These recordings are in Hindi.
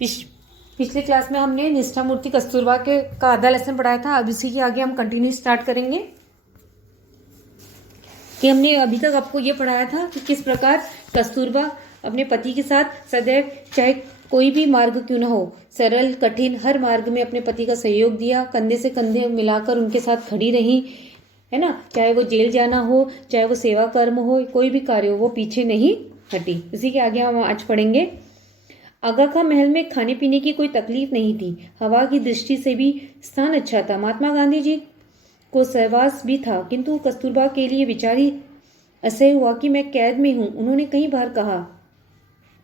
पिछ, पिछले क्लास में हमने निष्ठा मूर्ति कस्तूरबा के का आधा लेसन पढ़ाया था। अब इसी के आगे हम कंटिन्यू स्टार्ट करेंगे कि हमने अभी तक आपको ये पढ़ाया था कि किस प्रकार कस्तूरबा अपने पति के साथ सदैव, चाहे कोई भी मार्ग क्यों ना हो, सरल कठिन हर मार्ग में अपने पति का सहयोग दिया, कंधे से कंधे मिलाकर उनके साथ खड़ी रही, है ना। चाहे वो जेल जाना हो, चाहे वो सेवा कर्म हो, कोई भी कार्य हो, वो पीछे नहीं हटी। इसी के आगे हम आज पढ़ेंगे। आगा खां महल में खाने पीने की कोई तकलीफ नहीं थी। हवा की दृष्टि से भी स्थान अच्छा था। महात्मा गांधी जी को सहवास भी था, किंतु कस्तूरबा के लिए विचारी असह्य हुआ कि मैं कैद में हूं। उन्होंने कई बार कहा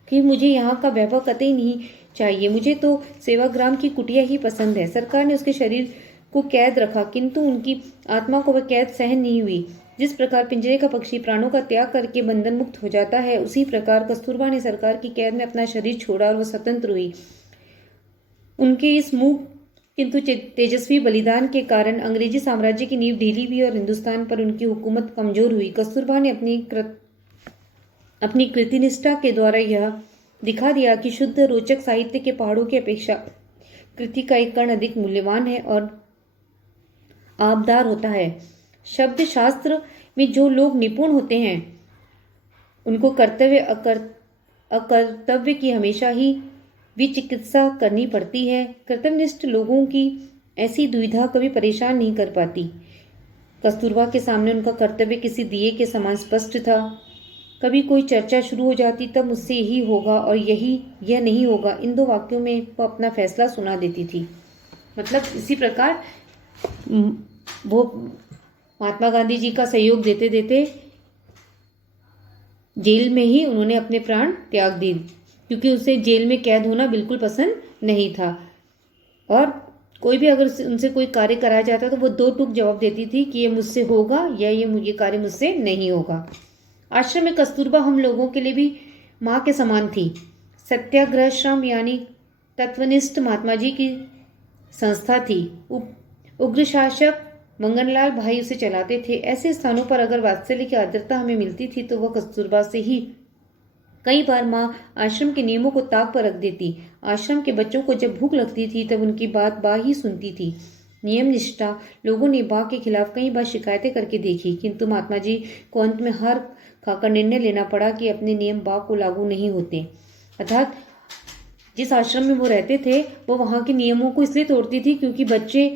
कि मुझे यहाँ का वैभव कतई नहीं चाहिए, मुझे तो सेवाग्राम की कुटिया ही पसंद है। सरकार ने उसके शरीर को कैद रखा, किंतु उनकी आत्मा को वह कैद सहन नहीं हुई। जिस प्रकार पिंजरे का पक्षी प्राणों का त्याग करके बंधन मुक्त हो जाता है, उसी प्रकार कस्तूरबा ने सरकार की कैद में अपना शरीर छोड़ा और वह स्वतंत्र हुई। उनके इस मूक किंतु तेजस्वी बलिदान के कारण अंग्रेजी साम्राज्य की नींव ढीली हुई और हिंदुस्तान पर उनकी हुकूमत कमजोर हुई। कस्तूरबा ने अपनी कृतिनिष्ठा के द्वारा यह दिखा दिया कि शुद्ध रोचक साहित्य के पहाड़ों की अपेक्षा कृति का एक कण अधिक मूल्यवान है और आबदार होता है। शब्द शास्त्र में जो लोग निपुण होते हैं, उनको कर्तव्य अकर्तव्य की हमेशा ही विचिकित्सा करनी पड़ती है। कर्तव्यनिष्ठ लोगों की ऐसी दुविधा कभी परेशान नहीं कर पाती। कस्तूरबा के सामने उनका कर्तव्य किसी दिए के समान स्पष्ट था। कभी कोई चर्चा शुरू हो जाती, तब मुझसे यही होगा और यह नहीं होगा, इन दो वाक्यों में वो अपना फैसला सुना देती थी। मतलब इसी प्रकार वो महात्मा गांधी जी का सहयोग देते देते जेल में ही उन्होंने अपने प्राण त्याग दिए, क्योंकि उसे जेल में कैद होना बिल्कुल पसंद नहीं था। और कोई भी अगर उनसे कोई कार्य कराया जाता तो वो दो टूक जवाब देती थी कि ये मुझसे होगा या ये कार्य मुझसे नहीं होगा। आश्रम में कस्तूरबा हम लोगों के लिए भी माँ के समान थी। सत्याग्रह श्रम यानी तत्वनिष्ठ महात्मा जी की संस्था थी। उग्र शासक मंगनलाल भाई उसे चलाते थे। ऐसे स्थानों पर अगर वात्सल्य की आर्द्रता हमें मिलती थी तो वह कस्तूरबा से ही। कई बार माँ आश्रम के नियमों को ताक पर रख देती। आश्रम के बच्चों को जब भूख लगती थी तब उनकी बात बा ही सुनती थी। नियम निष्ठा लोगों ने बा के खिलाफ कई बार शिकायतें करके देखी, किंतु महात्मा जी को अंत में हार खाकर निर्णय लेना पड़ा कि अपने नियम बा को लागू नहीं होते। अर्थात जिस आश्रम में वो रहते थे, वो वहां के नियमों को इसलिए तोड़ती थी क्योंकि बच्चों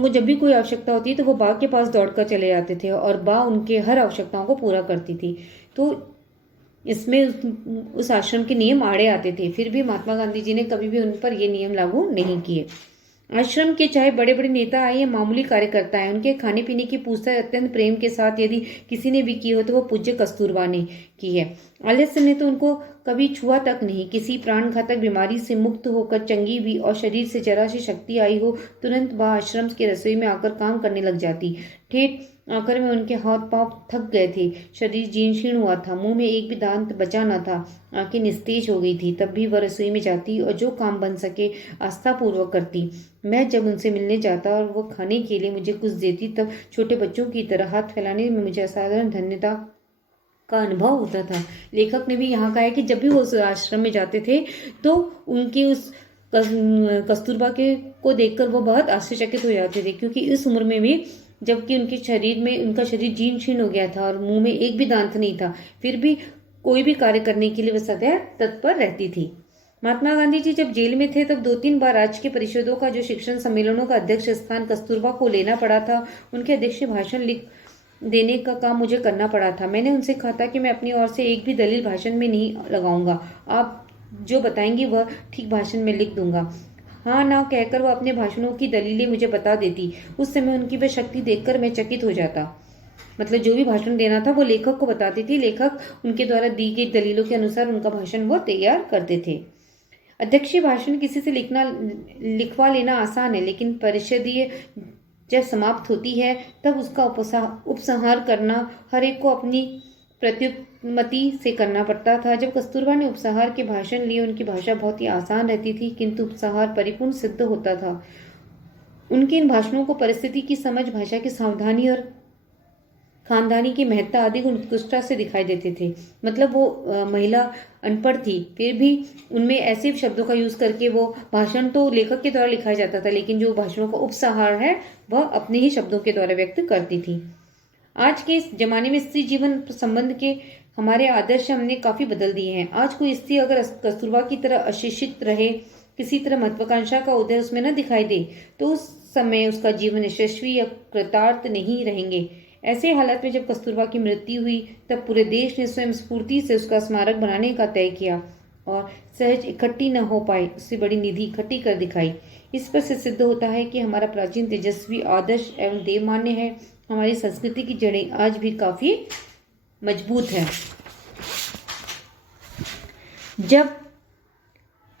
को जब भी कोई आवश्यकता होती है तो वो बा के पास दौड़कर चले जाते थे और बा उनके हर आवश्यकताओं को पूरा करती थी। तो इसमें उस आश्रम के नियम आड़े आते थे। फिर भी महात्मा गांधी जी ने कभी भी उन पर ये नियम लागू नहीं किए। आश्रम के चाहे बड़े बड़े नेता आए या मामूली कार्यकर्ता आए, उनके खाने पीने की पूछताछ अत्यंत प्रेम के साथ यदि किसी ने भी की हो तो वो पूज्य कस्तूरबा ने की है। आलस्य ने तो उनको कभी छुआ तक नहीं। किसी प्राण घातक बीमारी से मुक्त होकर चंगी हुई और शरीर से जरा सी शक्ति आई हो, तुरंत वह आश्रम के रसोई में आकर काम करने लग जाती। ठेठ आकर में उनके हाथ पांव थक गए थे, शरीर जीर्ण शीर्ण हुआ था, मुंह में एक भी दांत बचा न था, आंखें निस्तेज हो गई थी, तब भी वह रसोई में जाती और जो काम बन सके आस्था पूर्वक करती। मैं जब उनसे मिलने जाता और वो खाने के लिए मुझे कुछ देती, तब छोटे बच्चों की तरह हाथ फैलाने में मुझे असाधारण धन्यता का अनुभव होता था। लेखक ने भी यहाँ कहा है कि जब भी वो उस आश्रम में जाते थे तो उनकी उस कस्तूरबा के को देखकर वो बहुत आश्चर्यचकित हो जाते थे, क्योंकि इस उम्र में भी, जबकि उनका शरीर जीर्ण शीर्ण हो गया था और मुंह में एक भी दांत नहीं था, फिर भी कोई भी कार्य करने के लिए वह सदैव तत्पर रहती थी। महात्मा गांधी जी जब जेल में थे तब 2-3 बार राज्य के परिषदों का जो शिक्षण सम्मेलनों का अध्यक्ष स्थान कस्तूरबा को लेना पड़ा था। उनके अध्यक्ष भाषण लिख देने का काम मुझे करना पड़ा था। मैंने उनसे कहा था कि मैं अपनी ओर से एक भी दलील भाषण में नहीं लगाऊंगा, आप जो बताएंगी वह ठीक भाषण में लिख दूंगा। हाँ ना कहकर वह अपने भाषणों की दलीलें मुझे बता देती। उस समय उनकी वह शक्ति देखकर मैं चकित हो जाता। मतलब जो भी भाषण देना था वो लेखक को बताती थी, लेखक उनके द्वारा दी गई दलीलों के अनुसार उनका भाषण वो तैयार करते थे। अध्यक्षीय भाषण किसी से लिखवा लेना आसान है, लेकिन परिषदीय जब समाप्त होती है तब उसका उपसंहार करना हर एक को अपनी प्रत्युत्पत्ति से करना पड़ता था। जब कस्तूरबा ने उपसंहार के भाषण लिए, उनकी भाषा बहुत ही आसान रहती थी, किंतु उपसंहार परिपूर्ण सिद्ध होता था। उनके इन भाषणों को परिस्थिति की समझ, भाषा की सावधानी और खानदानी की महत्ता आदि को उत्कृष्टता से दिखाई देते थे। मतलब वो महिला अनपढ़ थी, फिर भी उनमें ऐसे शब्दों का यूज करके वो भाषण तो लेखक के द्वारा लिखा जाता था, लेकिन जो भाषणों का उपसंहार है वह अपने ही शब्दों के द्वारा व्यक्त करती थी। आज के इस जमाने में स्त्री जीवन संबंध के हमारे आदर्श हमने काफी बदल दिए हैं। आज कोई स्त्री अगर कस्तूरबा की तरह अशिक्षित रहे, किसी तरह महत्वाकांक्षा का उदय उसमें न दिखाई दे, तो उस समय उसका जीवन यशस्वी या कृतार्थ नहीं रहेंगे। ऐसे हालात में जब कस्तूरबा की मृत्यु हुई, तब पूरे देश ने स्वयं स्फूर्ति से उसका स्मारक बनाने का तय किया और सहज इकट्ठी न हो पाए उससे बड़ी निधि इकट्ठी कर दिखाई। इस पर से सिद्ध होता है कि हमारा प्राचीन तेजस्वी आदर्श एवं देवमान्य है। हमारी संस्कृति की जड़ें आज भी काफी मजबूत है। जब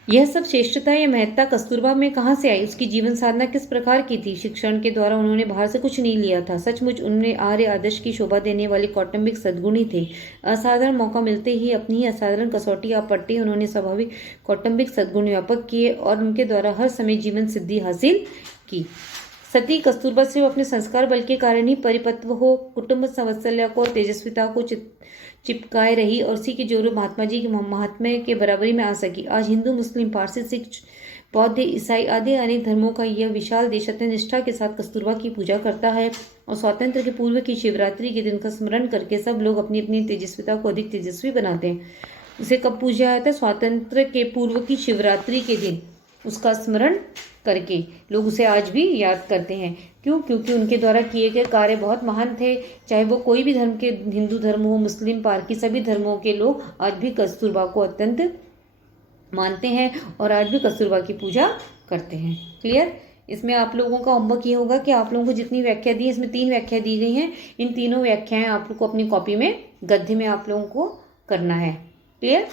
यह सब श्रेष्ठता या महत्ता कस्तूरबा में कहाँ से आई, उसकी जीवन साधना किस प्रकार की थी? शिक्षण के द्वारा उन्होंने बाहर से कुछ नहीं लिया था। सचमुच उनमें आर्य आदर्श की शोभा देने वाले कौटुंबिक सद्गुणी थे। असाधारण मौका मिलते ही अपनी ही असाधारण कसौटी आप पट्टी उन्होंने स्वाभाविक कौटुंबिक सद्गुण व्यापक किए और उनके द्वारा हर समय जीवन सिद्धि हासिल की। सती कस्तूरबा सिर्फ अपने संस्कार बल के कारण ही परिपक्व हो कुटुंब संवत्सल्य को और तेजस्विता को चिपकाए रही और उसी के जोरों महात्मा जी के महात्म्य के बराबरी में आ सकी। आज हिंदू, मुस्लिम, पारसी, सिख, बौद्ध, ईसाई आदि अनेक धर्मों का यह विशाल देश निष्ठा के साथ कस्तूरबा की पूजा करता है और स्वातंत्र के पूर्व की शिवरात्रि के दिन का स्मरण करके सब लोग अपनी अपनी तेजस्विता को अधिक तेजस्वी बनाते हैं। उसे कब पूजा जाता है? स्वातंत्र के पूर्व की शिवरात्रि के दिन उसका स्मरण करके लोग उसे आज भी याद करते हैं। क्यों? क्योंकि उनके द्वारा किए गए कार्य बहुत महान थे। चाहे वो कोई भी धर्म के, हिंदू धर्म हो, मुस्लिम, पारसी, सभी धर्मों के लोग आज भी कस्तूरबा को अत्यंत मानते हैं और आज भी कस्तूरबा की पूजा करते हैं। क्लियर? इसमें आप लोगों का होमवर्क ये होगा कि आप लोगों को जितनी व्याख्या दी है, इसमें 3 व्याख्या दी गई हैं। इन तीनों व्याख्याएं आप लोग को अपनी कॉपी में गद्य में आप लोगों को करना है। क्लियर?